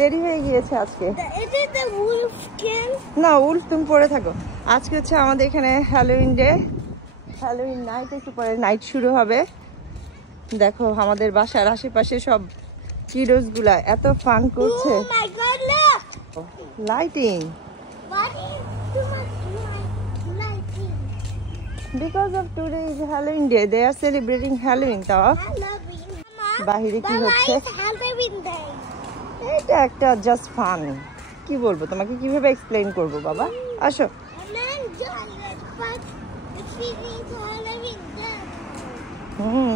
দেরি হয়ে গিয়েছে আজকে। না উলফ তুমি পরে থাকো। আজকে হচ্ছে আমাদের এখানে হ্যালোউইন ডে, হ্যালোউইন নাইট, একটু পরে নাইট শুরু হবে। দেখো আমাদের বাসার আশেপাশে সব কিডস গুলা এত ফান করছে। Lighting because of today is Halloween day, they are celebrating Halloween. তাও বাহিরে কি হচ্ছে? এটা একটা জাস্ট ফান। কি বলবো তোমাকে, কিভাবে এক্সপ্লেইন করব বাবা? আসো।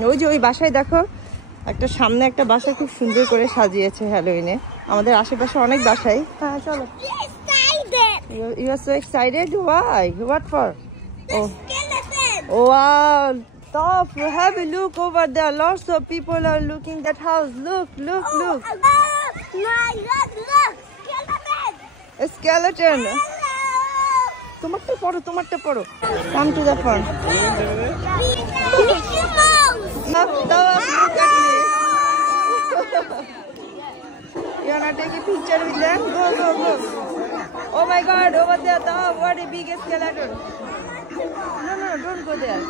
ওই যে ওই বাসায় দেখো, একটা সামনে একটা বাসা খুব সুন্দর করে সাজিয়েছে হ্যালোউইনে। আমাদের আশেপাশে অনেক বাসায়। হ্যাঁ চলো। You are so excited? Why? What for? Oh. Wow, Top, have a look over there. Lots of people are looking that house. Look. My God, look! Skeleton! A skeleton. তোমারটা পড়ো. Come to the front. Mickey Mouse! Look at me. You wanna take a picture with them? Go. Oh my God, over there, Top, what a big skeleton. No, don't go there.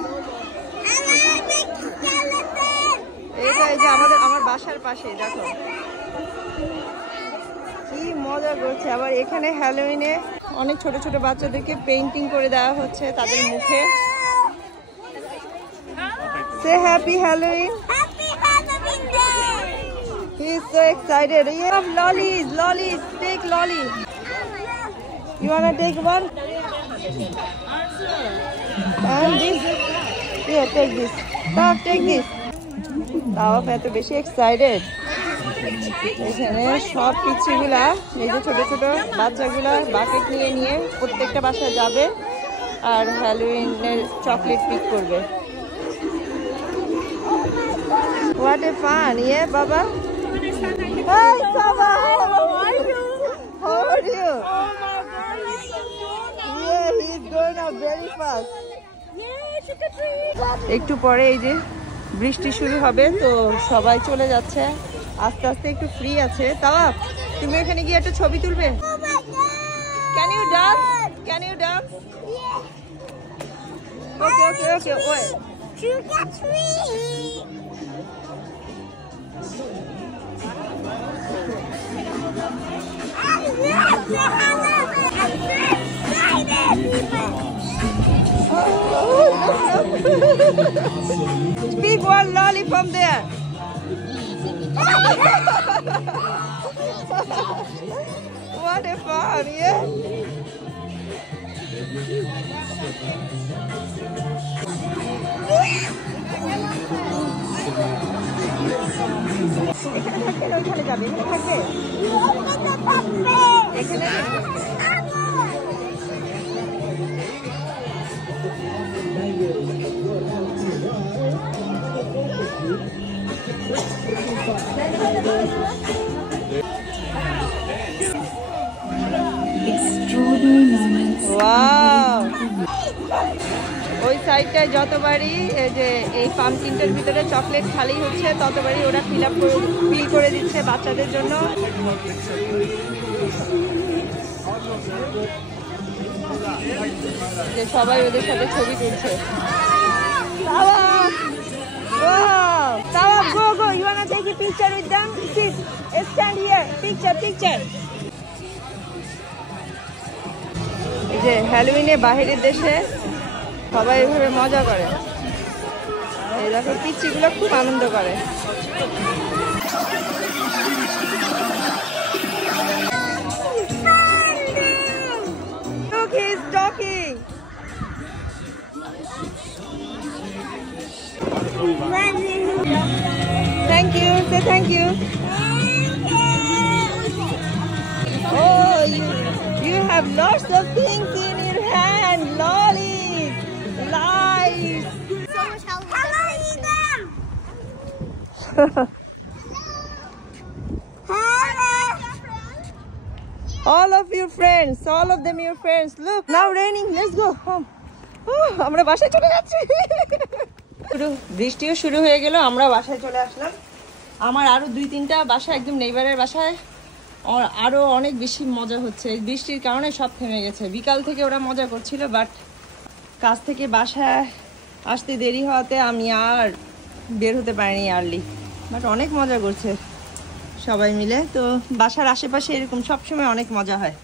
এটা এই যে আমার বাসার পাশে দেখো কি মজা করছে। আবার এখানে হ্যালোউইনে অনেক ছোট ছোট বাচ্চাদেরকে পেইন্টিং করে দেওয়া হচ্ছে তাদের মুখে। Say happy Halloween. Happy Halloween Day! He is so excited. You have lollies. Take lolly. You wanna take one? And this. Here, take this. Stop, take this. তাও এত বেশি এক্সাইটেড। এখানে সব পিচ্ছিগুলা, এই যে ছোট ছোট বাচ্চাগুলা বাকেট নিয়ে প্রত্যেকটা বাসায় যাবে আর হ্যালোউইনের চকলেট পিক করবে। What a fun, yeah, Baba? Hi, Baba. How are you? Yeah, he's going up very fast. একটু পরে এই যে বৃষ্টি শুরু হবে, তো সবাই চলে যাচ্ছে আস্তে আস্তে। একটু ফ্রি আছে। তাও তুমি এখানে গিয়ে একটা ছবি তুলবে? Can you dance? Okay. Wait. Trick or treat! Speak one lolly from there. What a fun, yeah? এখানে থাকবে না, ওইখানে যাবে। এখানে ওয়াও, ওই সাইডটায় যতবারই এই যে এই পাম্পকিনটার ভিতরে চকলেট খালি হচ্ছে ততবারই ওরা ফিল করে দিচ্ছে বাচ্চাদের জন্য। যে সবাই ওদের সাথে ছবি তুলছে। Go. You wanna take a picture with them? Sit. Stand here. Picture. এই যে হ্যালোউইনে বাহিরের দেশে সবাই এভাবে মজা করে। এই দেখো পিচ্চিগুলো খুব আনন্দ করে। Look, he's talking. Thank you. Say thank you. Oh, you have lots of things in your hand. Lollies. Lies. Hello, Ethan! All of your friends. All of them your friends. Look, now raining. Let's go home. আমরা বাসায় চলে যাচ্ছি। বৃষ্টিও শুরু হয়ে গেল, আমরা বাসায় চলে আসলাম। আমার আরো 2-3টা বাসা একদম নেইবারের বাসায় আরো অনেক বেশি মজা হচ্ছে। বৃষ্টির কারণে সব থেমে গেছে। বিকাল থেকে ওরা মজা করছিল, বাট কাজ থেকে বাসায় আসতে দেরি হওয়াতে আমি আর বের হতে পারিনি আর্লি। বাট অনেক মজা করছে সবাই মিলে। তো বাসার আশেপাশে এরকম সবসময় অনেক মজা হয়।